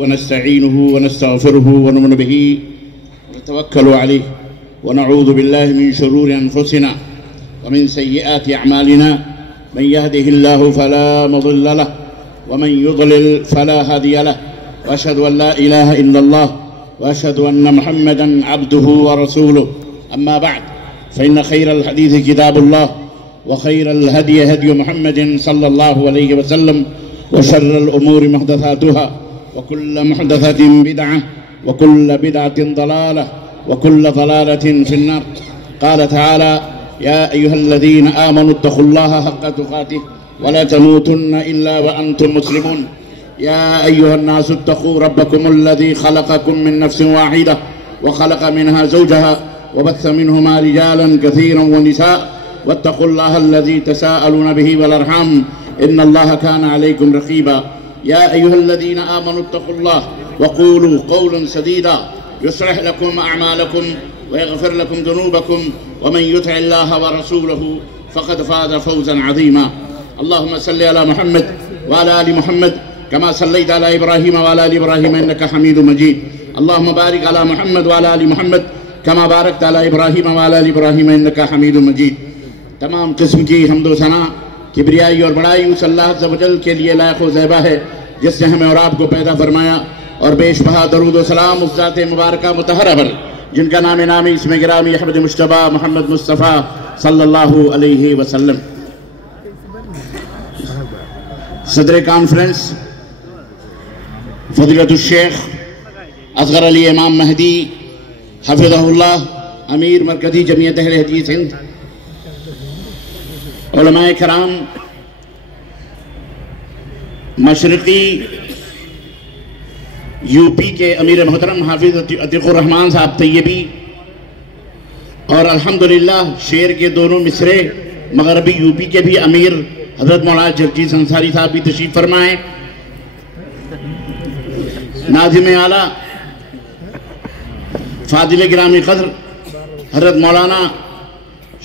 ونستعينه ونستغفره ونؤمن به ونتوكل عليه ونعوذ بالله من شرور أنفسنا ومن سيئات أعمالنا من يهده الله فلا مضل له ومن يضلل فلا هادي له وأشهد أن لا إله إلا الله وأشهد أن محمدا عبده ورسوله أما بعد فإن خير الحديث كتاب الله وخير الهدي هدي محمد صلى الله عليه وسلم وشر الأمور محدثاتها وكل محدثة بدعة وكل بدعة ضلالة وكل ضلالة في النار. قال تعالى: يا أيها الذين آمنوا اتقوا الله حق تقاته ولا تموتن إلا وأنتم مسلمون. يا أيها الناس اتقوا ربكم الذي خلقكم من نفس واحدة وخلق منها زوجها وبث منهما رجالا كثيرا ونساء واتقوا الله الذي تساءلون به والأرحام إن الله كان عليكم رقيبا. يا أيها الذين آمنوا اتقوا الله وقولوا قولا سديدا يصلح لكم أعمالكم ويغفر لكم ذنوبكم ومن يطع الله ورسوله فقد فاز فوزا عظيما. اللهم صل على محمد وعلى آل محمد كما صليت على إبراهيم وعلى آل إبراهيم إنك حميد مجيد. اللهم بارك على محمد وعلى آل محمد كما باركت على إبراهيم وعلى آل إبراهيم إنك حميد مجيد. تمام قسم کی حمد و ثنا کبریائی اور بڑائی اس اللہ عز و جل کے لیے لائق و زیبا ہے جس نے ہمیں اور آپ کو پیدا فرمایا، اور بیش بہا درود و سلام اس ذات مبارکہ مطہرہ پر جن کا نام نامی اسم گرامی احمد مجتبی محمد مصطفیٰ صلی اللہ علیہ وسلم. صدر کانفرنس فضیلت الشیخ اصغر علی امام مہدی حفظہ اللہ، امیر مرکزی جمعیت اہل حدیث ہند، علماء کرام، مشرقی یو پی کے امیر محترم حافظ عتیق الرحمان صاحب طیبی، اور الحمدللہ شعر کے دونوں مصرے مغربی یو پی کے بھی امیر حضرت مولانا جگجیت انصاری صاحب بھی تشریف فرمائیں. ناظم اعلیٰ فاضل گرامی قدر حضرت مولانا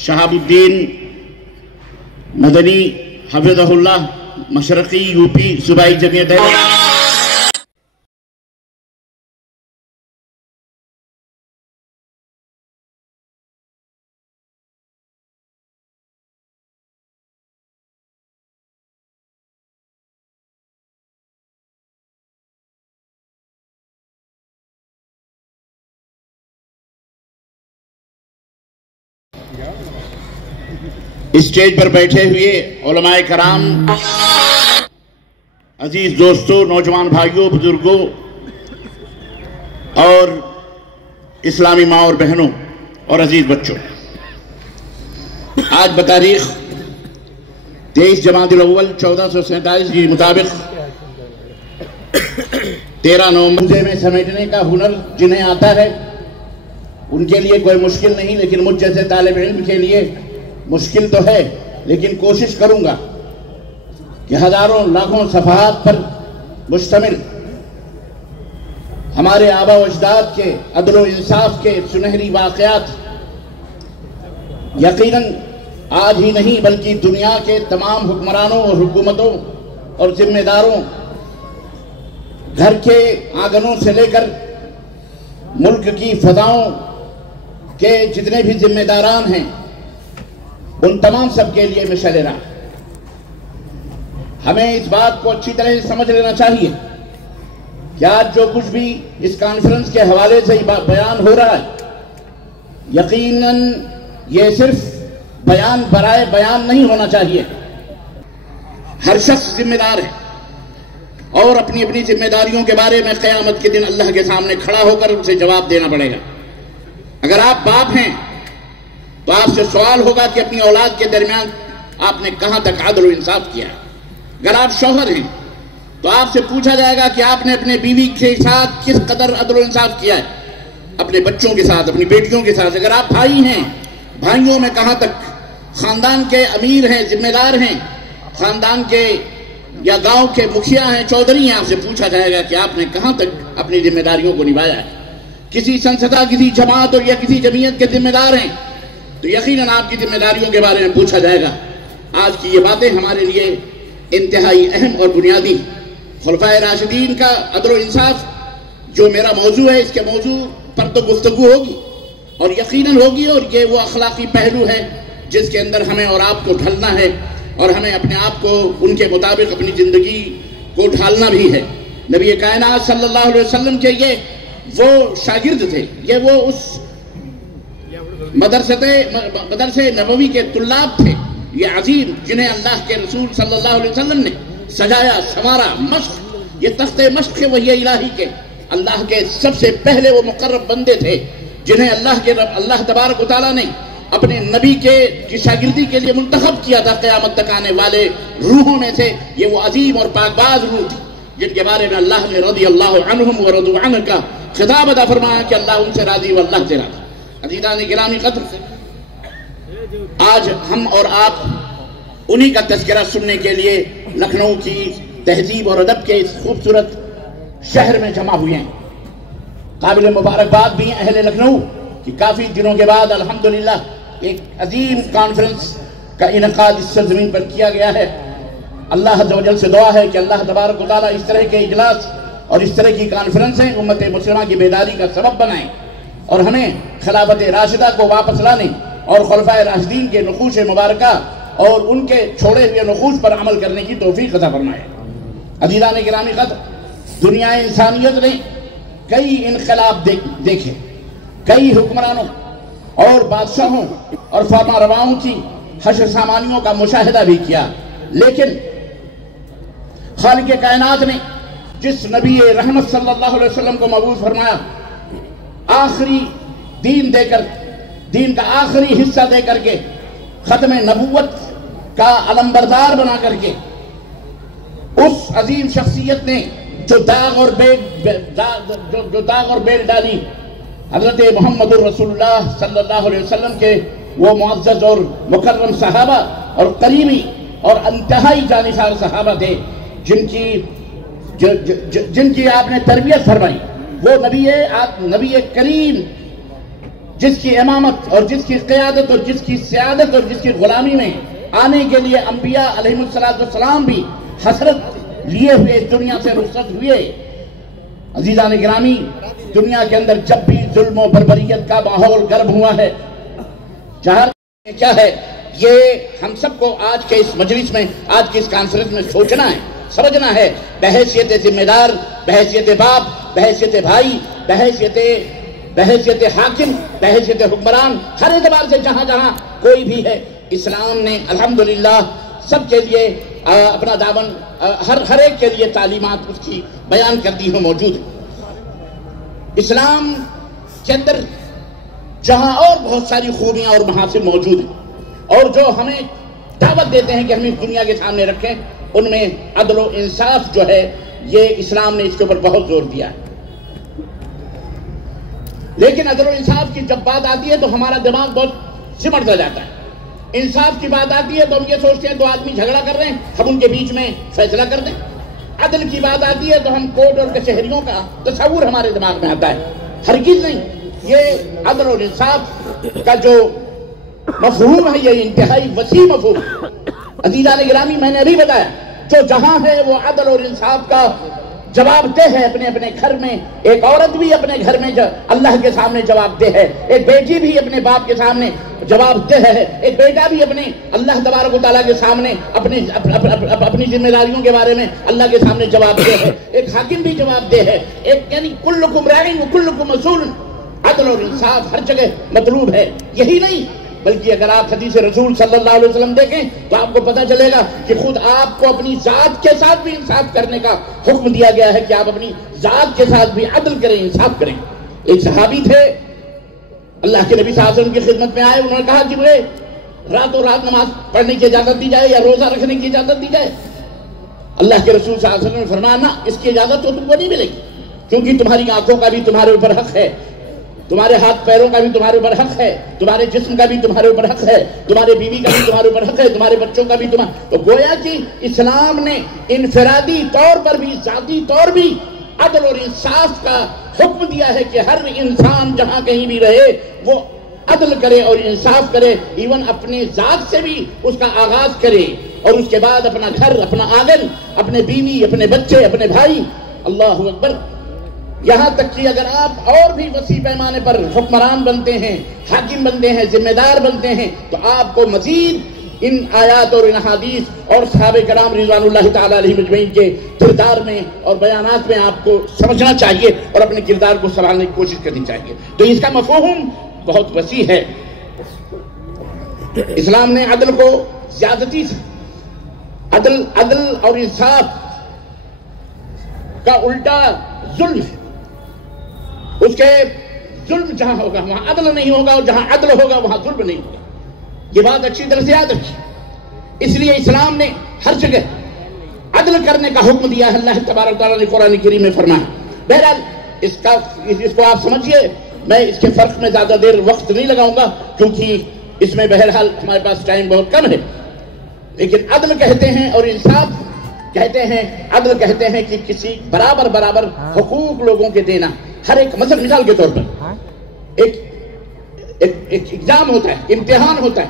شہاب الدین مدنی حفظہ اللہ، مشرقی یو پی صوبائی جمعیت ہے. اسٹیج پر بیٹھے ہوئے علماء کرام، عزیز دوستوں، نوجوان بھائیوں، بزرگوں اور اسلامی ماں اور بہنوں اور عزیز بچوں، آج بتاریخ 23 جمادی الاول 1447 کے مطابق 13 نومبر میں سمیٹنے کا ہنر جنہیں آتا ہے ان کے لیے کوئی مشکل نہیں، لیکن مجھ جیسے طالب علم کے لیے مشکل تو ہے، لیکن کوشش کروں گا کہ ہزاروں لاکھوں صفحات پر مشتمل ہمارے آبا و اجداد کے عدل و انصاف کے سنہری واقعات یقیناً آج ہی نہیں بلکہ دنیا کے تمام حکمرانوں اور حکومتوں اور ذمہ داروں، گھر کے آنگنوں سے لے کر ملک کی فضاؤں کے جتنے بھی ذمہ داران ہیں ان تمام سب کے لیے مشعل راہ. ہمیں اس بات کو اچھی طرح سمجھ لینا چاہیے کہ آج جو کچھ بھی اس کانفرنس کے حوالے سے بیان ہو رہا ہے، یقیناً یہ صرف بیان برائے بیان نہیں ہونا چاہیے. ہر شخص ذمہ دار ہے اور اپنی اپنی ذمہ داریوں کے بارے میں قیامت کے دن اللہ کے سامنے کھڑا ہو کر اسے جواب دینا پڑے گا. اگر آپ باپ ہیں تو آپ سے سوال ہوگا کہ اپنی اولاد کے درمیان آپ نے کہاں تک عدل و انصاف کیا. اگر آپ شوہر ہیں تو آپ سے پوچھا جائے گا کہ آپ نے اپنے بیوی کے ساتھ کس قدر عدل و انصاف کیا ہے، اپنے بچوں کے ساتھ، اپنی بیٹیوں کے ساتھ. اگر آپ بھائی ہیں، بھائیوں میں کہاں تک، خاندان کے امیر ہیں، ذمہ دار ہیں، خاندان کے یا گاؤں کے مکھیا ہیں، چودھری ہیں، آپ سے پوچھا جائے گا کہ آپ نے کہاں تک اپنی ذمہ داریوں کو نبھایا ہے. کسی سنسدا، کسی جماعت اور یا کسی جمعیت کے ذمہ دار ہیں تو یقیناً آپ کی ذمہ داریوں کے بارے میں پوچھا جائے گا. آج کی یہ باتیں ہمارے لیے انتہائی اہم اور بنیادی خلفائے راشدین کا عدل و انصاف جو میرا موضوع ہے، اس کے موضوع پر تو گفتگو ہوگی اور یقیناً ہوگی، اور یہ وہ اخلاقی پہلو ہے جس کے اندر ہمیں اور آپ کو ڈھلنا ہے، اور ہمیں اپنے آپ کو ان کے مطابق اپنی زندگی کو ڈھالنا بھی ہے۔ نبی کائنات صلی اللہ علیہ وسلم کے یہ وہ شاگرد تھے، یہ وہ اس مدرسے نبوی کے طلاب تھے، یہ عظیم جنہیں اللہ کے رسول صلی اللہ علیہ وسلم نے سجایا، سنوارا، مشق، یہ تخت مشق وحی الہی کے اللہ کے سب سے پہلے وہ مقرب بندے تھے جنہیں اللہ تبارک و تعالیٰ نے اپنے نبی کی شاگردی کے لیے منتخب کیا تھا۔ قیامت تک آنے والے روحوں میں سے یہ وہ عظیم اور پاکباز روح تھی جن کے بارے میں اللہ نے رضی اللہ عنہم ورضوا عنہ کا خطاب ادا فرمایا کہ اللہ ان سے راضی و اللہ سے راضی۔ عزیزان گرامی قدر، آج ہم اور آپ انہی کا تذکرہ سننے کے لیے لکھنؤ کی تہذیب اور ادب کے اس خوبصورت شہر میں جمع ہوئے ہیں۔ قابل مبارکباد بھی ہیں اہل لکھنؤ کہ کافی دنوں کے بعد الحمدللہ ایک عظیم کانفرنس کا انعقاد اس سرزمین پر کیا گیا ہے۔ اللہ عز و جل سے دعا ہے کہ اللہ تبارک و تعالیٰ اس طرح کے اجلاس اور اس طرح کی کانفرنسیں امت مسلمہ کی بیداری کا سبب بنائیں اور ہمیں خلافت راشدہ کو واپس لانے اور خلفائے راشدین کے نقوش مبارکہ اور ان کے چھوڑے ہوئے نقوش پر عمل کرنے کی توفیق عطا فرمائے۔ عزیزان گرامی قدر، دنیا انسانیت نے کئی انقلاب دیکھے، کئی حکمرانوں اور بادشاہوں اور فرما رواؤں کی حشر سامانیوں کا مشاہدہ بھی کیا، لیکن خالق کائنات نے جس نبی رحمت صلی اللہ علیہ وسلم کو مبعوث فرمایا، آخری دین دے کر، دین کا آخری حصہ دے کر کے، ختم نبوت کا علمبردار بنا کر کے، اس عظیم شخصیت نے جو داغ اور بیل ڈالی، حضرت محمد الرسول اللہ صلی اللہ علیہ وسلم کے وہ معزز اور مکرم صحابہ اور قریبی اور انتہائی جانشار صحابہ تھے جن کی آپ نے تربیت فرمائی۔ وہ نبی کریم جس کی امامت اور جس کی قیادت اور جس کی سیادت اور جس کی غلامی میں آنے کے لیے انبیاء علیہم السلام بھی حسرت لیے ہوئے اس دنیا سے رخصت ہوئے۔ عزیزان گرامی، دنیا کے اندر جب بھی ظلم و بربریت کا ماحول گرم ہوا ہے، کیا ہے یہ ہم سب کو آج کے اس مجلس میں، آج کے اس کانفرنس میں سوچنا ہے، سمجھنا ہے، بحیثیت ذمہ دار، بحیثیت باپ، بحیثیت بھائی، بحیثیت حاکم، بحیثیت حکمران، ہر اعتبار سے جہاں جہاں کوئی بھی ہے، اسلام نے الحمدللہ سب کے لیے اپنا دامن، ہر ایک کے لیے تعلیمات اس کی بیان کر دی ہو موجود ہے۔ اسلام کے اندر جہاں اور بہت ساری خوبیاں اور محاسن موجود ہیں اور جو ہمیں دعوت دیتے ہیں کہ ہم اس دنیا کے سامنے رکھیں، ان میں عدل و انصاف جو ہے یہ اسلام نے اس کے اوپر بہت زور دیا ہے۔ لیکن عدل و انصاف کی جب بات آتی ہے تو ہمارا دماغ بہت سمٹتا جاتا ہے۔ انصاف کی بات آتی ہے تو ہم یہ سوچتے ہیں دو آدمی جھگڑا کر رہے ہیں، ہم ان کے بیچ میں فیصلہ کر دیں۔ عدل کی بات آتی ہے تو ہم کورٹ اور کچہریوں کا تصور ہمارے دماغ میں آتا ہے، ہرگز نہیں۔ یہ عدل اور انصاف کا جو مفہوم ہے یہ انتہائی وسیع مفہوم ہے۔ عزیزان گرامی، میں نے ابھی بتایا جو جہاں ہے وہ عدل اور انصاف کا جواب دہ ہے اپنے اپنے گھر میں۔ ایک عورت بھی اپنے گھر میں اللہ کے سامنے جواب دہ ہے، ایک بیٹی بھی اپنے باپ کے سامنے جواب دہ ہے، ایک بیٹا بھی اپنے اللہ تبارک و تعالیٰ کے سامنے اپنی ذمہ داریوں کے بارے میں اللہ کے سامنے جواب دہ ہے، ایک حاکم بھی جواب دہ ہے، ایک یعنی کلکم راعٍ وکلکم مسئول۔ عدل اور انصاف ہر جگہ مطلوب ہے۔ یہی نہیں بلکہ اگر آپ حدیث رسول صلی اللہ علیہ وسلم دیکھیں تو آپ کو پتہ چلے گا کہ خود آپ کو اپنی ذات کے ساتھ بھی انصاف کرنے کا حکم دیا گیا ہے کہ آپ اپنی ذات کے ساتھ بھی عدل کریں، انصاف کریں۔ ایک صحابی تھے، اللہ کے نبی صلی اللہ علیہ وسلم کی خدمت میں آئے، انہوں نے کہا کہ مجھے راتوں رات نماز پڑھنے کی اجازت دی جائے یا روزہ رکھنے کی اجازت دی جائے۔ اللہ کے رسول صلی اللہ علیہ وسلم نے فرمایا نہ، اس کی اجازت تو تم کو نہیں ملے گی، کیونکہ تمہاری آنکھوں کا بھی تمہارے اوپر حق ہے، تمہارے ہاتھ پیروں کا بھی تمہارے اوپر حق ہے، تمہارے جسم کا بھی تمہارے اوپر حق ہے، تمہارے بیوی کا بھی تمہارے اوپر حق ہے، تمہارے بچوں کا بھی تو گویا کہ اسلام نے انفرادی طور پر بھی، ذاتی طور بھی عدل اور انصاف کا حکم دیا ہے کہ ہر انسان جہاں کہیں بھی رہے وہ عدل کرے اور انصاف کرے، ایون اپنی ذات سے بھی اس کا آغاز کرے اور اس کے بعد اپنا گھر، اپنا آنگن، اپنے بیوی، اپنے بچے، اپنے بھائی. اللہ اکبر. یہاں تک کہ اگر آپ اور بھی وسیع پیمانے پر حکمران بنتے ہیں، حاکم بنتے ہیں، ذمہ دار بنتے ہیں، تو آپ کو مزید ان آیات اور ان حدیث اور صحابہ کرام رضوان اللہ تعالی علیہ مجمعین کے کردار میں اور بیانات میں آپ کو سمجھنا چاہیے اور اپنے کردار کو سنبھالنے کی کوشش کرنی چاہیے. تو اس کا مفہوم بہت وسیع ہے. اسلام نے عدل کو زیادتی سے، عدل اور انصاف کا الٹا ظلم ہے. اس کے ظلم جہاں ہوگا وہاں عدل نہیں ہوگا، اور جہاں عدل ہوگا وہاں ظلم نہیں ہوگا. یہ بات اچھی طرح سے یاد رکھیے. اس لیے اسلام نے ہر جگہ عدل کرنے کا حکم دیا ہے. اللہ تبارک تعالیٰ نے قرآن کریم میں فرمایا. بہرحال اس کو آپ سمجھیے. میں اس کے فرق میں زیادہ دیر وقت نہیں لگاؤں گا کیونکہ اس میں بہرحال ہمارے پاس ٹائم بہت کم ہے. لیکن عدل کہتے ہیں اور انصاف کہتے ہیں، عدل کہتے ہیں کہ کسی برابر حقوق لوگوں کے دینا. ہر ایک مثال کے طور پر ایک ایگزام ہوتا ہے، امتحان ہوتا ہے،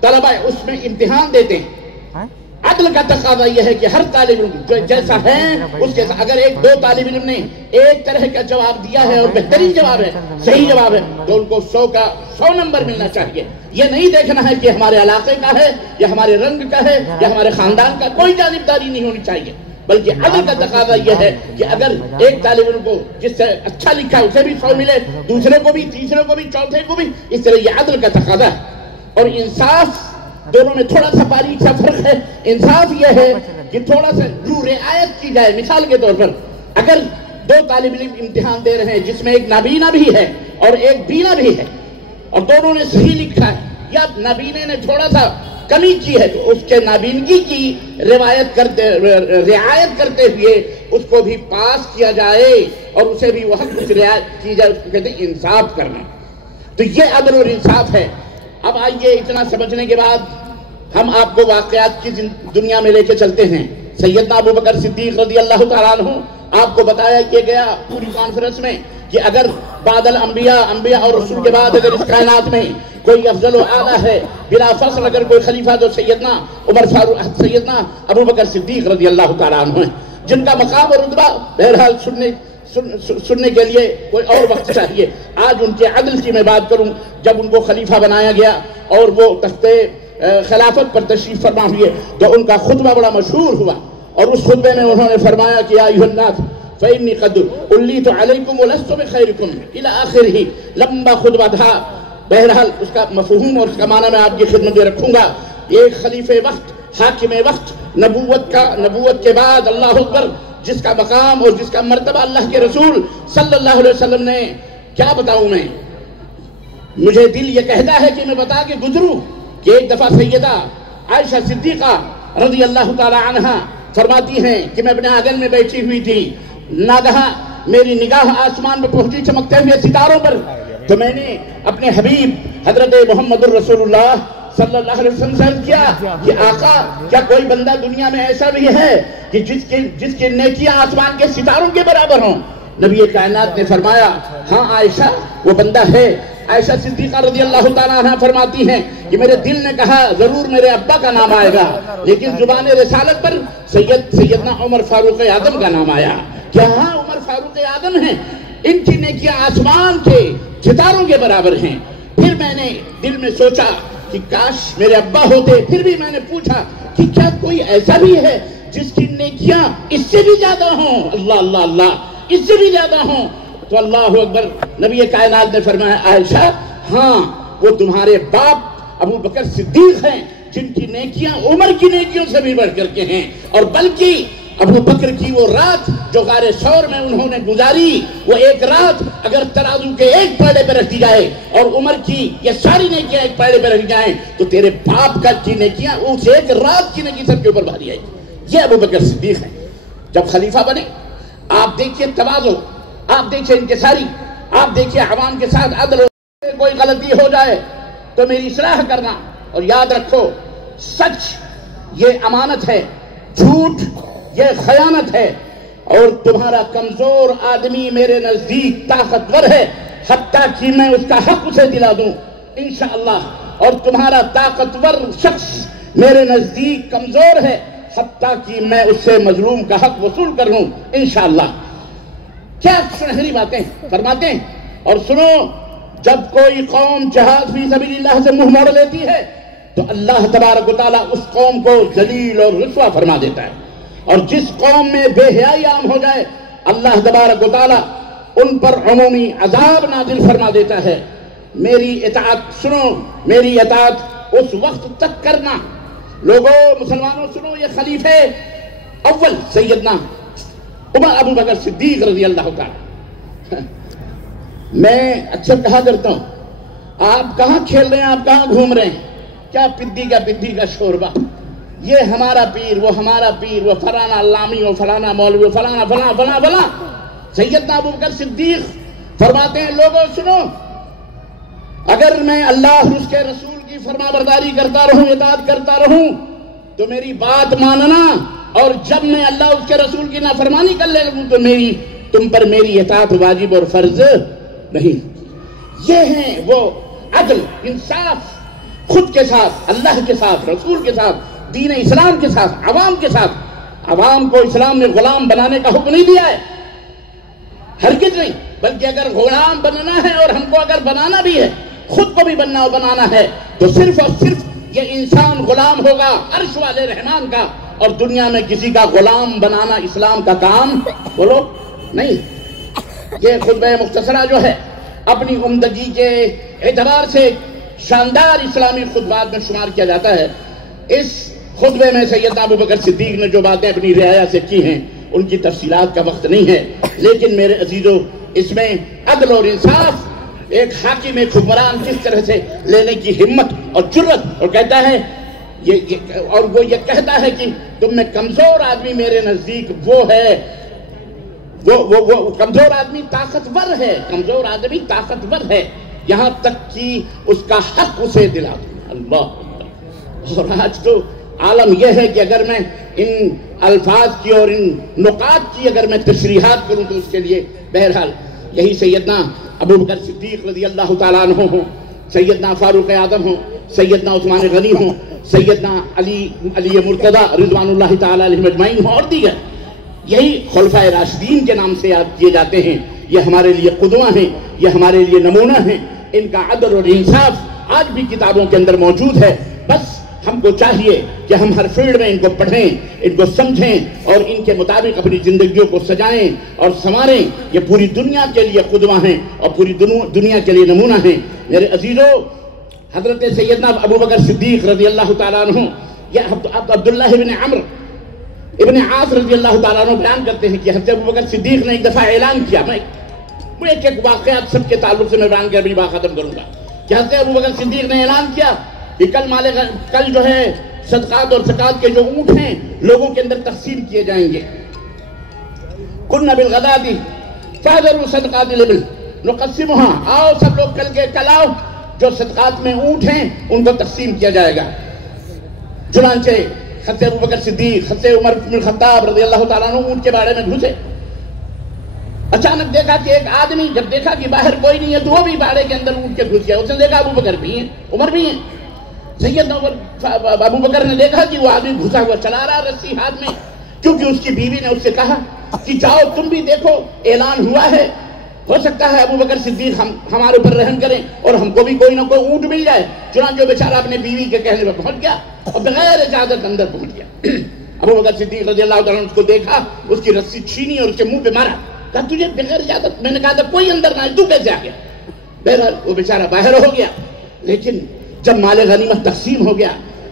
طلبہ اس میں امتحان دیتے ہیں. عدل کا تقاضا یہ ہے کہ ہر طالب علم جو جیسا ہے اس کے ساتھ، اگر دو طالب علم نے ایک طرح کا جواب دیا ہے اور بہترین جواب ہے، صحیح جواب ہے، تو ان کو 100 کا 100 نمبر ملنا چاہیے. یہ نہیں دیکھنا ہے کہ ہمارے علاقے کا ہے یا ہمارے رنگ کا ہے یا ہمارے خاندان کا، کوئی جانبداری نہیں ہونی چاہیے. بلکہ عدل کا تقاضا یہ ہے کہ اگر ایک طالب علم کو جس سے اچھا لکھا ہے اسے بھی 100 ملے، دوسرے کو بھی، تیسرے کو بھی، چوتھے کو بھی. اس طرح یہ عدل کا تقاضا ہے. اور انصاف دونوں میں تھوڑا سا باریک سا فرق ہے. انصاف یہ ہے کہ تھوڑا سا جو رعایت کی جائے. مثال کے طور پر اگر دو طالب علم امتحان دے رہے ہیں جس میں ایک نابینا بھی ہے اور ایک بینا بھی ہے، اور دونوں نے صحیح لکھا ہے، یا نابینے نے تھوڑا سا کمی کی ہے، تو اس کے نابینگی کی رعایت کرتے ہوئے اس کو بھی پاس کیا جائے اور اسے بھی وہ حق رعایت کی جائے. اس کو کہتے ہیں انصاف کرنا. تو یہ عدل اور انصاف ہے. اب آئیے اتنا سمجھنے کے بعد ہم آپ کو واقعات کی دنیا میں لے کے چلتے ہیں. سیدنا ابو بکر صدیق رضی اللہ تعالیٰ عنہ، آپ کو بتایا یہ گیا پوری کانفرنس میں کہ اگر بعد انبیاء اور رسول کے بعد اگر اس کائنات میں کوئی افضل و اعلیٰ ہے بلا فصل اگر کوئی خلیفہ، تو سیدنا ابو بکر صدیق رضی اللہ تعالیٰ عنہ ہیں، جن کا مقام اور رتبہ بہرحال سننے کے لیے کوئی اور وقت چاہیے. آج ان کے عدل کی میں بات کروں. جب ان کو خلیفہ بنایا گیا اور وہ تخت خلافت پر تشریف فرما ہوئے تو ان کا خطبہ بڑا مشہور ہوا، اور اس خطبے میں انہوں نے فرمایا کہ یا ایھا الناس فإنی قد ولیت علیکم ولست بخیرکم الی آخرہ. لمبا خطبہ تھا. بہرحال اس کا مفہوم اور اس کا معنی میں آپ کی خدمت میں رکھوں گا. ایک خلیفہ وقت، حاکم وقت، نبوت کے بعد، اللہ اکبر، جس کا مقام اور جس کا مرتبہ اللہ کے رسول صلی اللہ علیہ وسلم نے، کیا بتاؤں میں. مجھے دل یہ کہتا ہے کہ میں بتا کے گزروں کہ ایک دفعہ سیدہ عائشہ صدیقہ رضی اللہ تعالی عنہ فرماتی ہیں کہ میں اپنے آنگن میں بیٹھی ہوئی تھی، ناگہاں میری نگاہ آسمان میں پہنچی چمکتے ہوئے ستاروں پر، تو میں نے اپنے حبیب حضرت محمد الرسول اللہ صلی اللہ علیہ وسلم سے عرض کیا کہ آقا، کیا کوئی بندہ دنیا میں ایسا بھی ہے کہ جس کی نیکیاں آسمان کے ستاروں کے برابر ہوں؟ نبی کائنات نے فرمایا ہاں عائشہ، وہ بندہ ہے. عائشہ صدیقہ رضی اللہ تعالیٰ عنہ فرماتی ہیں کہ میرے دل نے کہا ضرور میرے ابا کا نام آئے گا، لیکن زبان رسالت پر سیدنا عمر فاروق اعظم کا نام آیا. کیا ہاں عمر فاروق اعظم ہیں، ان کی نیکیاں آسمان کے ستاروں کے برابر ہیں. پھر میں نے دل میں سوچا کہ کاش میرے ابا ہوتے. پھر بھی میں نے پوچھا کہ کیا کوئی ایسا بھی ہے جس کی نیکیاں اس سے بھی زیادہ ہوں؟ اللہ اللہ اللہ، اس سے بھی زیادہ ہوں. تو اللہ اکبر، نبی کائنات نے فرمایا عائشہ ہاں، وہ تمہارے باپ ابو بکر صدیق ہیں جن کی نیکیاں عمر کی نیکیوں سے بھی بڑھ کر کے ہیں. اور بلکہ ابو بکر کی وہ رات جو غار ثور میں انہوں نے گزاری، وہ ایک رات اگر ترازو کے ایک پہڑے پہ رکھ دی جائے اور عمر کی یہ ساری نیکیاں ایک پہڑے پہ رکھ جائیں تو تیرے باپ کا کی نیکیاں اس ایک رات کی نیکی سب کے اوپر بھاری آئی. یہ ابو بکر صدیق ہیں. جب خلیفہ بنے آپ دیکھیے تواضع، آپ دیکھیے انکساری، آپ دیکھیے عوام کے ساتھ عدل. کوئی غلطی ہو جائے تو میری اصلاح کرنا. اور یاد رکھو سچ یہ امانت ہے، جھوٹ یہ خیانت ہے. اور تمہارا کمزور آدمی میرے نزدیک طاقتور ہے، حتیٰ کہ میں اس کا حق اسے دلا دوں انشاءاللہ. اور تمہارا طاقتور شخص میرے نزدیک کمزور ہے، حتیٰ کہ میں اس سے مظلوم کا حق وصول کر لوں انشاءاللہ۔ کیا سنہری باتیں فرماتے ہیں۔ اور سنو، جب کوئی قوم جہاد فی سبیل اللہ سے منہ موڑ لیتی ہے تو اللہ تبارک و تعالیٰ اس قوم کو ذلیل اور رسوا فرما دیتا ہے، اور جس قوم میں بے حیائی عام ہو جائے اللہ تبارک و تعالیٰ ان پر عمومی عذاب نازل فرما دیتا ہے۔ میری اطاعت سنو، میری اطاعت اس وقت تک کرنا۔ لوگوں، مسلمانوں سنو، یہ خلیفہ اول سیدنا عمر ابو بکر صدیق رضی اللہ تعالیٰ، میں اکثر کہا کرتا ہوں، آپ کہاں کھیل رہے ہیں، آپ کہاں گھوم رہے ہیں، کیا پدی کا شوربہ، یہ ہمارا پیر، وہ ہمارا پیر، وہ فلانا علامی، وہ فلانا مولوی، فلانا فلانا فلانا فلانا۔ سیدنا ابو بکر صدیق فرماتے ہیں، لوگوں سنو، اگر میں اللہ اور اس کے رسول کی فرما برداری کرتا رہوں، اطاعت کرتا رہوں تو میری بات ماننا، اور جب میں اللہ اس کے رسول کی نافرمانی کر لے لوں تو تم پر میری اطاعت واجب اور فرض نہیں۔ یہ ہیں وہ عدل، انصاف، خود کے ساتھ، اللہ کے ساتھ، رسول کے ساتھ، دین اسلام کے ساتھ، عوام کے ساتھ۔ عوام کو اسلام نے غلام بنانے کا حکم نہیں دیا ہے، ہرگز نہیں، بلکہ اگر غلام بننا ہے اور ہم کو اگر بنانا بھی ہے، خود کو بھی بنانا ہے، تو صرف اور صرف یہ انسان غلام ہوگا عرش والے رحمان کا، اور دنیا میں کسی کا غلام بنانا اسلام کا کام بولو نہیں۔ یہ خطبہ مختصرہ جو ہے اپنی عمدگی کے اعتبار سے شاندار اسلامی خطبات میں شمار کیا جاتا ہے۔ اس خطبے میں سیدنا ابو بکر صدیق نے جو باتیں اپنی رعایا سے کی ہیں ان کی تفصیلات کا وقت نہیں ہے، لیکن میرے عزیزو، اس میں عدل اور انصاف، ایک حاکم، ایک حکمران کس طرح سے لینے کی ہمت اور جرت، اور کہتا ہے اور وہ یہ کہتا ہے کہ تم میں کمزور آدمی میرے نزدیک وہ ہے، وہ کمزور آدمی طاقتور ہے، کمزور آدمی طاقتور ہے، یہاں تک کہ اس کا حق اسے دلا دوں۔ اللہ، اور آج تو عالم یہ ہے کہ اگر میں ان الفاظ کی اور ان نقاط کی اگر میں تشریحات کروں تو اس کے لیے بہرحال یہی سیدنا ابو بکر صدیق رضی اللہ تعالیٰ عنہ ہوں، سیدنا فاروق اعظم ہوں، سیدنا عثمان غنی ہوں، سیدنا علی مرتضیٰ رضوان اللہ تعالیٰ علیہ اجمعین ہوں، اور دیگر یہی خلفائے راشدین کے نام سے یاد کیے جاتے ہیں۔ یہ ہمارے لیے قدوہ ہیں، یہ ہمارے لیے نمونہ ہیں، ان کا عدل اور انصاف آج بھی کتابوں کے اندر موجود ہے۔ بس ہم کو چاہیے کہ ہم ہر فیلڈ میں ان کو پڑھیں، ان کو سمجھیں اور ان کے مطابق اپنی زندگیوں کو سجائیں اور سنواریں۔ یہ پوری دنیا کے لیے قدوہ ہیں اور پوری دنیا کے لیے نمونہ ہیں۔ میرے عزیزو، حضرت سیدنا ابو بکر صدیق رضی اللہ تعالیٰ عنہ، یہ عبداللہ ابن عمرو ابن عاص رضی اللہ تعالیٰ عنہ بیان کرتے ہیں کہ حضرت ابو بکر صدیق نے ایک دفعہ اعلان کیا، میں ایک واقعات سب کے تعلق سے میں بیان کر اپنی بات ختم کروں گا، کہ حضرت ابو بکر صدیق نے اعلان کیا کہ کل جو ہے صدقات اور زکوٰۃ کے جو اونٹ ہیں لوگوں کے اندر تقسیم کیے جائیں گے۔ کُنَّ بِالْغَدَاةِ فَاحْذَرُوا صَدَقَاتِ الْإِبِلِ نُقَسِّمُهَا، آؤ سب لوگ کل آؤ، جو صدقات میں اونٹ ہیں ان کو تقسیم کیا جائے گا۔ چنانچہ حضرت ابو بکر صدیق، حضرت عمر بن الخطاب رضی اللہ تعالیٰ عنہ اونٹ کے بارے میں گھسے۔ اچانک دیکھا کہ ایک آدمی، جب دیکھا کہ باہر کوئی نہیں ہے تو وہ بھی باڑے کے اندر اونٹ کے گھس گیا۔ اس نے دیکھا ابو بکر بھی ہیں، عمر بھی ہیں۔ سیدنا ابو بکر نے دیکھا کہ وہ آدمی گھسا ہوا چلا رہا رسی ہاتھ میں، کیونکہ اس کی بیوی نے اس سے کہا کہ جاؤ تم بھی دیکھو، اعلان ہوا ہے، ہو سکتا ہے ابو بکر صدیق ہمارے اوپر رحم کریں اور ہم کو بھی کوئی نہ کوئی اونٹ مل جائے۔ چنانچہ جو بیچارہ اپنے بیوی کے کہنے پر پہنچ گیا اور بغیر اجازت اندر پہنچ گیا۔ ابو بکر صدیق رضی اللہ تعالیٰ نے اس کو دیکھا، اس کی رسی چھینی اور اس کے منہ پہ مارا، کہا تجھے بغیر اجازت، میں نے کہا تھا کوئی اندر نہ ہے، تو کیسے آ گیا؟ بہرحال وہ بیچارہ باہر ہو گیا۔ لیکن جب مال غنیمت تقسیم ہو گیا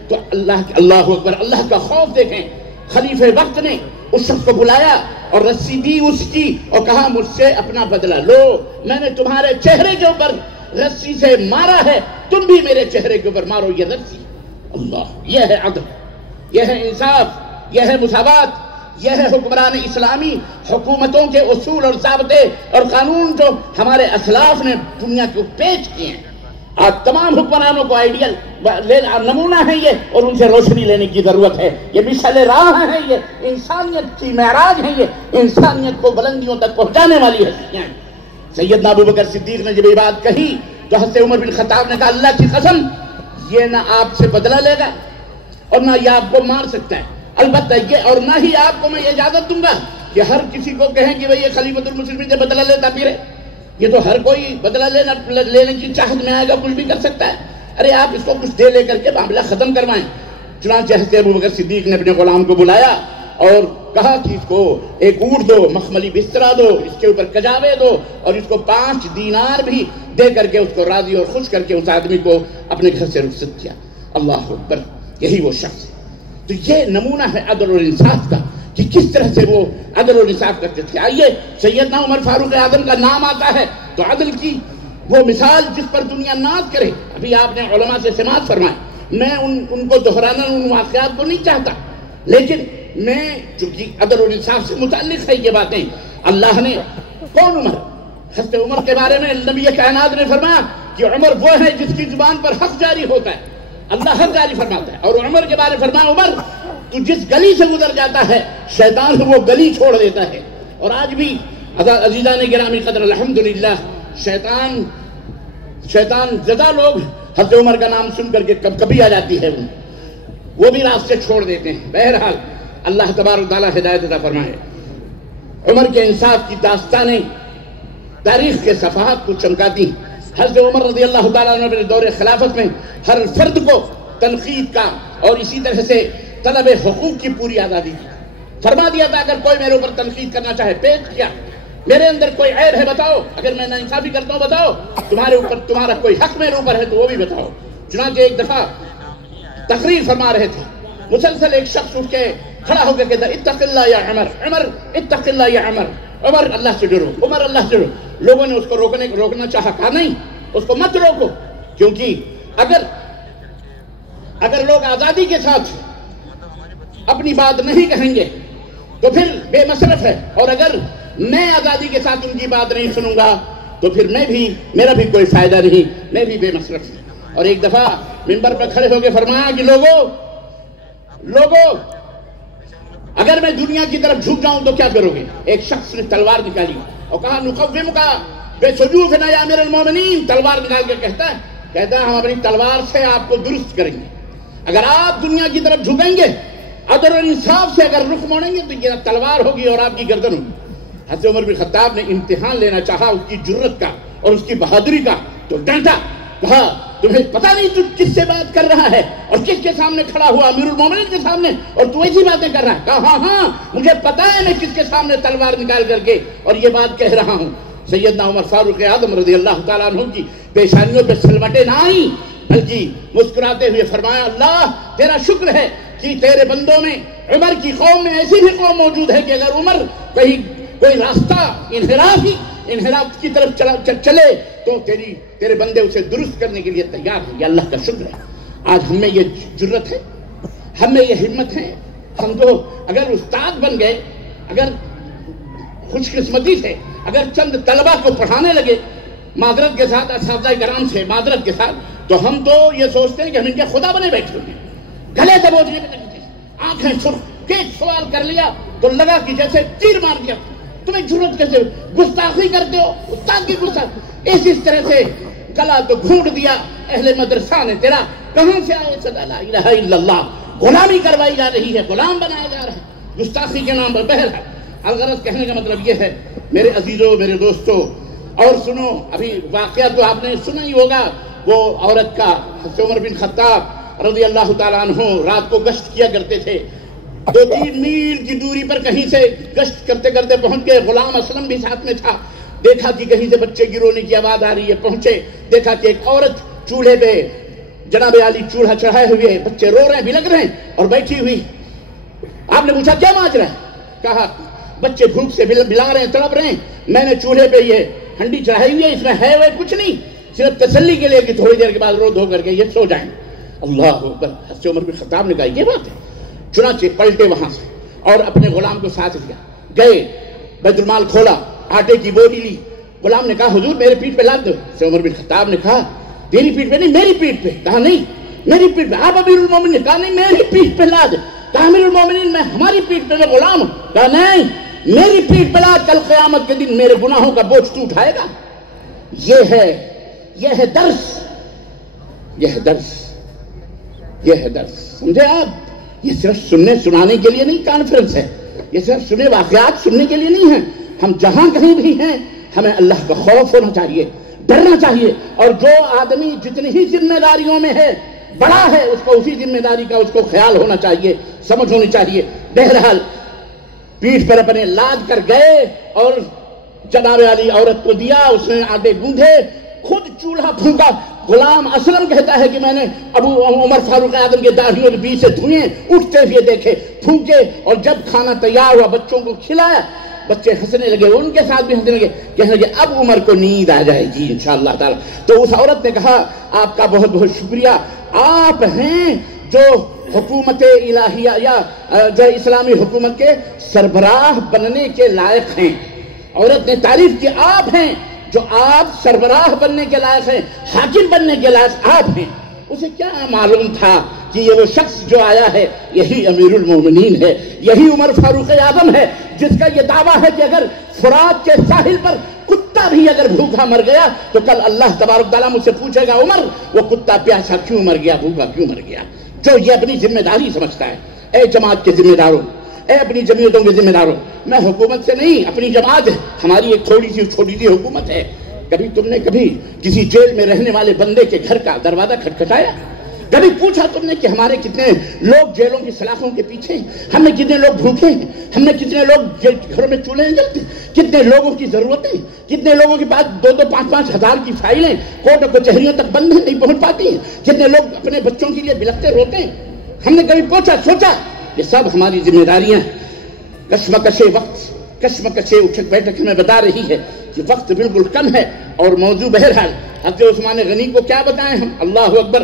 تو اللہ اکبر، اللہ کا خوف دیکھیں، خلیفہ وقت نے اس شخص کو بلایا اور رسی دی اس کی اور کہا مجھ سے اپنا بدلہ لو، میں نے تمہارے چہرے کے اوپر رسی سے مارا ہے، تم بھی میرے چہرے کے اوپر مارو یہ رسی۔ اللہ، یہ ہے عدل، یہ ہے انصاف، یہ ہے مساوات، یہ ہے حکمران اسلامی، حکومتوں کے اصول اور ضابطے اور قانون جو ہمارے اسلاف نے دنیا کو پیش کیے ہیں۔ آج تمام حکمرانوں کو آئیڈیل نمونہ ہے یہ، اور ان سے روشنی لینے کی ضرورت ہے۔ یہ مشعل راہ ہے، یہ انسانیت کی معراج ہے، یہ انسانیت کو بلندیوں تک پہنچانے والی ہستیاں ہیں۔ سیدنا ابو بکر صدیق نے جب یہ بات کہی تو حضرت عمر بن خطاب نے کہا اللہ کی قسم یہ نہ آپ سے بدلہ لے گا اور نہ یہ آپ کو مار سکتا ہے، البتہ یہ، اور نہ ہی آپ کو میں اجازت دوں گا کہ ہر کسی کو کہیں کہ بھئی یہ خلیفۃ المسلمین سے بدلہ لیتا پھرے. یہ تو ہر کوئی بدلہ لینے کی چاہت میں آئے گا، کچھ بھی کر سکتا ہے. ارے آپ اس کو کچھ دے لے کر کے معاملہ ختم کروائیں. چنانچہ حضرت ابوبکر صدیق نے اپنے غلام کو بلایا اور کہا کہ اس کو ایک اونٹ دو، مخملی بسترا دو، اس کے اوپر کجاوے دو، اور اس کو 5 دینار بھی دے کر کے اس کو راضی اور خوش کر کے اس آدمی کو اپنے گھر سے رخصت کیا. اللہ اکبر، یہی وہ شخص ہے. تو یہ نمونہ ہے عدل اور انصاف کا کہ کس طرح سے وہ عدل اور انصاف کرتے تھے. آئیے سیدنا عمر فاروق اعظم کا نام آتا ہے تو عدل کی وہ مثال جس پر دنیا ناز کرے. ابھی آپ نے علماء سے سماعت فرمائے، میں ان کو دہرانا، ان واقعات کو نہیں چاہتا، لیکن میں چونکہ عدل اور انصاف سے متعلق ہے یہ باتیں. اللہ نے کون عمر؟ حضرت عمر کے بارے میں نبی کائنات نے فرمایا کہ عمر وہ ہے جس کی زبان پر حق جاری ہوتا ہے، اللہ حق جاری فرماتا ہے. اور عمر کے بارے میں فرمایا عمر تو جس گلی سے گزر جاتا ہے شیطان وہ گلی چھوڑ دیتا ہے. اور آج بھی عزیزان گرامی قدر الحمدللہ شیطان زدہ لوگ حضرت عمر کا نام سن کر کے کبھی آ جاتی ہے وہ بھی راستے چھوڑ دیتے ہیں. بہرحال اللہ تبارک تعالیٰ ہدایت عطا فرمائے. عمر کے انصاف کی داستانیں تاریخ کے صفحات کو چمکاتی. حضرت عمر رضی اللہ تعالیٰ عنہ اپنے دور خلافت میں ہر فرد کو تنقید کا اور اسی طرح سے طلب حقوق کی پوری آزادی دی. فرما دیا تھا اگر کوئی میرے اوپر تنقید کرنا چاہے پیش کیا، میرے اندر کوئی عیب ہے بتاؤ، اگر میں ناانصافی کرتا ہوں بتاؤ، تمہارا کوئی حق میرے اوپر ہے تو وہ بھی بتاؤ. چنانچہ ایک دفعہ تقریر فرما رہے تھے، مسلسل ایک شخص اٹھ کے کھڑا ہو کے کہتا اتق اللہ یا عمر، عمر اتق اللہ یا عمر، عمر اللہ سے ڈرو، عمر اللہ سے ڈرو. لوگوں نے اس کو روکنا چاہا، کہا نہیں اس کو مت روکو، کیونکہ اگر لوگ آزادی کے ساتھ اپنی بات نہیں کہیں گے تو پھر بے مصرف ہے، اور اگر میں آزادی کے ساتھ ان کی بات نہیں سنوں گا تو پھر میرا بھی کوئی فائدہ نہیں، میں بھی بے مصرف ہوں. اور ایک دفعہ منبر پر کھڑے ہو کے فرمایا کہ لوگوں اگر میں دنیا کی طرف جھک جاؤں تو کیا کرو گے؟ ایک شخص نے تلوار نکالی اور کہا نقومکا بسیوفنا یا امیر المومنین. تلوار نکال کے کہتا ہے ہم اپنی تلوار سے آپ کو درست کریں گے. اگر آپ دنیا کی طرف جھکیں گے، عدل اور انصاف سے اگر رخ موڑیں گے تو یہ تلوار ہوگی اور آپ کی گردن ہوگی. حضرت عمر بن خطاب نے امتحان لینا چاہا اس کی جرت کا اور اس کی بہادری کا، تو ڈانٹا، کہا تمہیں پتہ نہیں تو کس سے بات کر رہا ہے اور کس کے سامنے کھڑا ہوا؟ امیر المومنین کے سامنے، اور تو ایسی باتیں کر رہا ہے. کہا ہاں مجھے پتہ ہے میں کس کے سامنے تلوار نکال کر کے اور یہ بات کہہ رہا ہوں. سیدنا عمر فاروق اعظم رضی اللہ تعالیٰ عنہ کی پیشانیوں پہ سلوٹیں نہ آئیں، بلکہ مسکراتے ہوئے فرمایا اللہ تیرا شکر ہے کہ تیرے بندوں میں، عمر کی قوم میں ایسی بھی قوم موجود ہے کہ اگر عمر کہیں کوئی راستہ انحراف کی طرف چلے تو تیرے بندے اسے درست کرنے کے لیے تیار ہیں. یہ اللہ کا شکر ہے. آج ہم میں یہ جرت ہے، ہم میں یہ ہمت ہے. ہم تو اگر استاد بن گئے، اگر خوش قسمتی سے اگر چند طلبہ کو پڑھانے لگے معذرت کے ساتھ، اساتذہ کرام سے معذرت کے ساتھ، تو ہم تو یہ سوچتے ہیں کہ ہم ان کے خدا بنے بیٹھے ہوئے ہیں. گلے دبوچنے پہ لگتے ہیں، آنکھیں سرخ، ایک سوال کر لیا تو لگا کہ جیسے تیر مار دیا. تمہیں جرت کیسے؟ گستاخی کرتے ہو، استاد کی گستاخی. اس طرح سے گلا تو گھونٹ دیا اہل مدرسہ نے تیرا. کہاں سے آئے صدا لا الہ الا اللہ؟ غلامی کروائی جا رہی ہے، غلام بنایا جا رہا ہے گستاخی کے نام پر. بہرحال الغرض کہنے کا مطلب یہ ہے میرے عزیزوں، میرے دوستوں، اور سنو، ابھی واقعہ تو آپ نے سنا ہی ہوگا وہ عورت کا. حضرت عمر بن خطاب رضی اللہ تعالیٰ عنہ رات کو گشت کیا کرتے تھے. 2-3 میل کی دوری پر کہیں سے گشت کرتے کرتے پہنچ گئے. غلام اسلم بھی ساتھ میں تھا. دیکھا کہ کہیں سے بچے کی رونے کی آواز آ رہی ہے. پہنچے، دیکھا کہ ایک عورت چولہے پہ جناب عالی چولہا چڑھائے ہوئے، بچے رو رہے ہیں، بلک رہے ہیں اور بیٹھی ہوئی. آپ نے پوچھا کیا ماجرا ہے؟ کہا بچے بھوک سے بلا رہے ہیں، تڑپ رہے ہیں، میں نے چولہے پہ یہ ہنڈی چڑھائی ہوئی ہے، اس میں ہے وہ کچھ نہیں، صرف تسلی کے لیے کہ تھوڑی دیر کے بعد رو دھو کر کے یہ سو جائیں. اللہ اکبر. حضرت عمر بن خطاب نے کہا یہ بات ہے. چنانچہ پلٹے وہاں سے اور اپنے غلام کو ساتھ لیا، گئے بیت المال کھولا، آٹے کی بوری لی. غلام نے کہا حضور میرے پیٹ پہ لاد دو. حضرت عمر بن خطاب نے کہا تیری پیٹ پہ نہیں، میری پیٹ پہ. کہا نہیں میری پیٹ پہ. آپ امیر المومنین نے کہا نہیں میری پیٹ پہ لاد. کہا امیر المومنین میں ہماری پیٹ پہ میں غلام ہوں. کہا نہیں میری پیٹ پہ لاد، کل قیامت کے دن میرے گناہوں کا بوجھ تو اٹھائے گا. یہ ہے درس، یہ ہے درس. یہ ہے درس، سمجھے آپ؟ یہ صرف سننے سنانے کے لیے نہیں کانفرنس ہے، یہ صرف سنے واقعات سننے کے لیے نہیں ہے. ہم جہاں کہیں بھی ہیں ہمیں اللہ کا خوف ہونا چاہیے، ڈرنا چاہیے. اور جو آدمی جتنی ہی ذمہ داریوں میں ہے بڑا ہے، اس کو اسی ذمہ داری کا اس کو خیال ہونا چاہیے، سمجھ ہونی چاہیے. بہرحال پیٹھ پر اپنے لاد کر گئے اور جناب علی عورت کو دیا، اس نے آٹے گوندھے، خود چولہا پھونکا. غلام اسلم کہتا ہے کہ میں نے ابو عمر فاروق اعظم کے داڑھی اور بیچ سے دھوئیں اٹھتے ہوئے دیکھے، پھونکے، اور جب کھانا تیار ہوا بچوں کو کھلایا، بچے ہنسنے لگے، ان کے ساتھ بھی ہنسنے لگے، کہنے لگے اب عمر کو نیند آ جائے گی انشاءاللہ تعالی. تو اس عورت نے کہا آپ کا بہت بہت شکریہ، آپ ہیں جو حکومت الہیہ یا جو اسلامی حکومت کے سربراہ بننے کے لائق ہیں. عورت نے تعریف کی، آپ ہیں جو آپ سربراہ بننے کے لائق ہیں، حاکم بننے کے لائق آپ ہیں. اسے کیا معلوم تھا کہ یہ وہ شخص جو آیا ہے یہی امیر المومنین ہے، یہی عمر فاروق اعظم ہے، جس کا یہ دعویٰ ہے کہ اگر فرات کے ساحل پر کتا بھی اگر بھوکا مر گیا تو کل اللہ تبارک تعالیٰ مجھ سے پوچھے گا عمر وہ کتا پیاسا کیوں مر گیا، بھوکا کیوں مر گیا. جو یہ اپنی ذمہ داری سمجھتا ہے. اے جماعت کے ذمہ داروں، اے اپنی جمعیتوں کے ذمہ داروں، میں حکومت سے نہیں، اپنی جماعت ہے، ہماری ایک تھوڑی سی چھوٹی سی حکومت ہے. کبھی تم نے کبھی کسی جیل میں رہنے والے بندے کے گھر کا دروازہ کھٹکھٹایا؟ کبھی پوچھا تم نے کہ ہمارے کتنے لوگ جیلوں کی سلاخوں کے پیچھے ہیں؟ ہم نے کتنے لوگ بھوکے ہیں؟ ہم نے کتنے لوگ گھروں میں چولہے جلتے ہیں؟ کتنے لوگوں کی ضرورتیں، کتنے لوگوں کے پاس 2-2 5-5 ہزار کی فائلیں کورٹ و کچہریوں تک بند ہیں، نہیں پہنچ پاتی ہیں؟ کتنے لوگ اپنے بچوں کے لیے بلکتے روتے ہیں؟ ہم نے کبھی پوچھا سوچا؟ یہ سب ہماری ذمہ داریاں ہیں. کشمکش وقت، کشمکش اٹھک بیٹھک ہمیں بتا رہی ہے کہ وقت بالکل کم ہے. اور موضوع بہرحال حضرت عثمان غنی کو کیا بتائیں ہم، اللہ اکبر،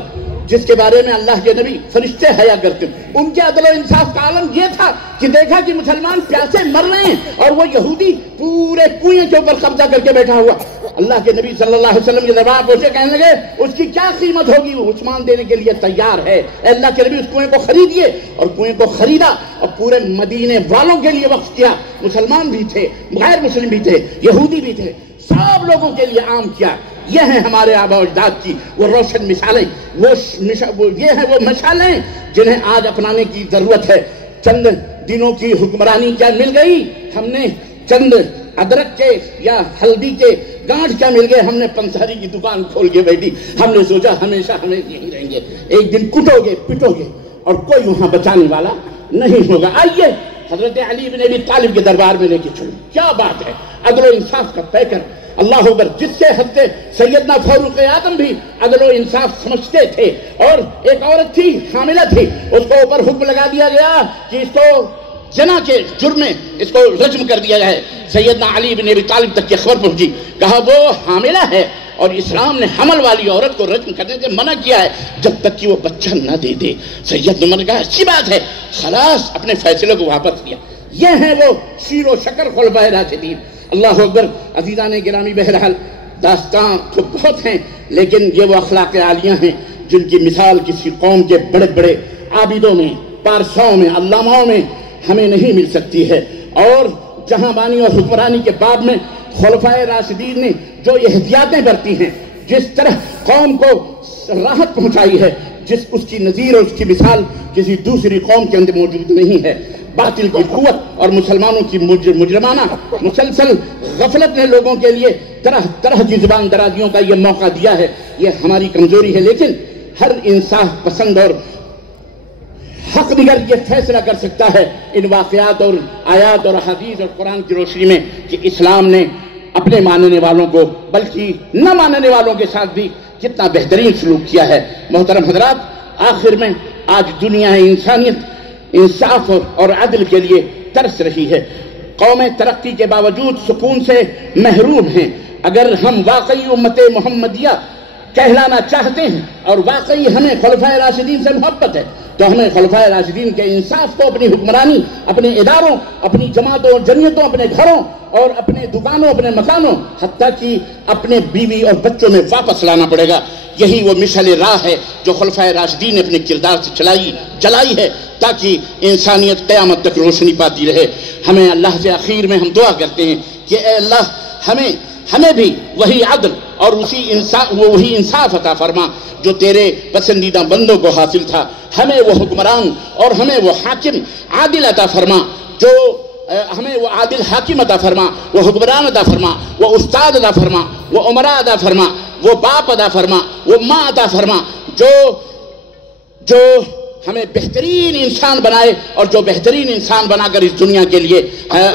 جس کے بارے میں اللہ کے نبی فرشتے حیا کرتے ہیں. ان کے عدل و انصاف کا عالم یہ تھا کہ دیکھا کہ مسلمان پیاسے مر رہے ہیں اور وہ یہودی پورے کنویں کے اوپر قبضہ کر کے بیٹھا ہوا. اللہ کے نبی صلی اللہ علیہ وسلم کے دربار پہنچے، کہنے لگے اس کی کیا قیمت ہوگی، وہ عثمان دینے کے لیے تیار ہے. اللہ کے نبی اس کنویں کو خریدیے، اور کنویں کو خریدا اور پورے مدینے والوں کے لیے وقف کیا. مسلمان بھی تھے، غیر مسلم بھی تھے، یہودی بھی تھے، سب لوگوں کے لیے عام کیا. یہ ہیں ہمارے آبا و اجداد کی وہ روشن مثالیں، یہ ہیں وہ مشالیں جنہیں آج اپنانے کی ضرورت ہے. چند دنوں کی حکمرانی کیا مل گئی، ہم نے چند ادرک کے یا ہلدی کے گانٹھ کیا مل گئے، ہم نے پنساری کی دکان کھول کے بیٹھی. ہم نے سوچا ہمیشہ ہمیں یہیں رہیں گے، ایک دن کٹو گے پٹو گے اور کوئی وہاں بچانے والا نہیں ہوگا. آئیے حضرت علی بن ابی طالب کے دربار میں لے کے چلو. کیا بات ہے، عدل و انصاف کا پیکر، اللہ اکبر، جس سے حضرت سیدنا فاروق اعظم بھی عدل و انصاف سمجھتے تھے. اور ایک عورت تھی، حاملہ تھی، اس کو اوپر حکم لگا دیا گیا کہ اس کو جنا کے جرم میں اس کو رجم کر دیا جائے. سیدنا علی بن ابی طالب تک کی خبر پہنچی، کہا وہ حاملہ ہے اور اسلام نے حمل والی عورت کو رجم کرنے سے منع کیا ہے جب تک کہ وہ بچہ نہ دے دے. سید عمر نے کہا اچھی بات ہے، خلاص اپنے فیصلے کو واپس لیا. یہ ہیں وہ شیر و شکر خلفائے راشدین. اللہ اکبر. عزیزان گرامی، بہرحال داستان تو بہت ہیں، لیکن یہ وہ اخلاق عالیہ ہیں جن کی مثال کسی قوم کے بڑے بڑے عابدوں میں، پارساؤں میں، علاماؤں میں ہمیں نہیں مل سکتی ہے. اور جہاں بانی اور حکمرانی کے باب میں خلفائے راشدین نے جو احتیاطیں برتی ہیں، جس طرح قوم کو راحت پہنچائی ہے، جس اس کی نظیر اور اس کی مثال کسی دوسری قوم کے اندر موجود نہیں ہے. باطل کی قوت اور مسلمانوں کی مجرمانہ مسلسل غفلت نے لوگوں کے لیے طرح طرح کی زبان درازیوں کا یہ موقع دیا ہے. یہ ہماری کمزوری ہے، لیکن ہر انصاف پسند اور حق دیگر یہ فیصلہ کر سکتا ہے ان واقعات اور آیات اور حدیث اور قرآن کی روشنی میں کہ اسلام نے اپنے ماننے والوں کو بلکہ نہ ماننے والوں کے ساتھ بھی کتنا بہترین سلوک کیا ہے. محترم حضرات، آخر میں آج دنیا انسانیت انصاف اور عدل کے لیے ترس رہی ہے. قومیں ترقی کے باوجود سکون سے محروم ہیں. اگر ہم واقعی امت محمدیہ کہلانا چاہتے ہیں اور واقعی ہمیں خلفائے راشدین سے محبت ہے تو ہمیں خلفائے راشدین کے انصاف کو اپنی حکمرانی، اپنے اداروں، اپنی جماعتوں اور جمعیتوں، اپنے گھروں اور اپنے دکانوں، اپنے مکانوں، حتیٰ کہ اپنے بیوی اور بچوں میں واپس لانا پڑے گا. یہی وہ مشعل راہ ہے جو خلفائے راشدین نے اپنے کردار سے جلائی ہے تاکہ انسانیت قیامت تک روشنی پاتی رہے. ہمیں اللہ سے آخر میں ہم دعا کرتے ہیں کہ اے اللہ ہمیں بھی وہی عدل اور وہی انصاف عطا فرما جو تیرے پسندیدہ بندوں کو حاصل تھا. ہمیں وہ حکمران اور ہمیں وہ حاکم عادل عطا فرما جو ہمیں وہ عادل حاکم عطا فرما، وہ حکمران عطا فرما، وہ استاد عطا فرما، وہ عمرہ عطا فرما، وہ باپ عطا فرما، وہ ماں عطا فرما جو ہمیں بہترین انسان بنائے اور جو بہترین انسان بنا کر اس دنیا کے لیے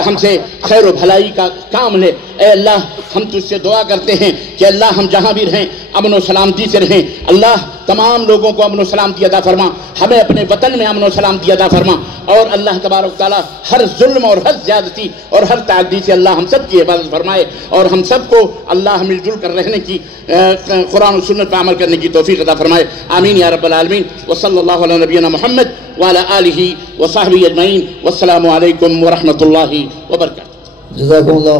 ہم سے خیر و بھلائی کا کام لے. اے اللہ ہم تجھ سے دعا کرتے ہیں کہ اللہ ہم جہاں بھی رہیں امن و سلامتی سے رہیں. اللہ تمام لوگوں کو امن و سلامتی عطا فرما، ہمیں اپنے وطن میں امن و سلامتی عطا فرما، اور اللہ تبارک تعالیٰ ہر ظلم اور ہر زیادتی اور ہر تعدی سے اللہ ہم سب کی حفاظت فرمائے، اور ہم سب کو اللہ مل جل کر رہنے کی قرآن و سنت پر عمل کرنے کی توفیق عطا فرمائے. آمین یا رب العالمین. وصلی اللہ علی نبینا محمد وعلی آلہ وصحبہ اجمعین. والسلام علیکم ورحمۃ اللہ وبرکاتہ. جزاکم اللہ.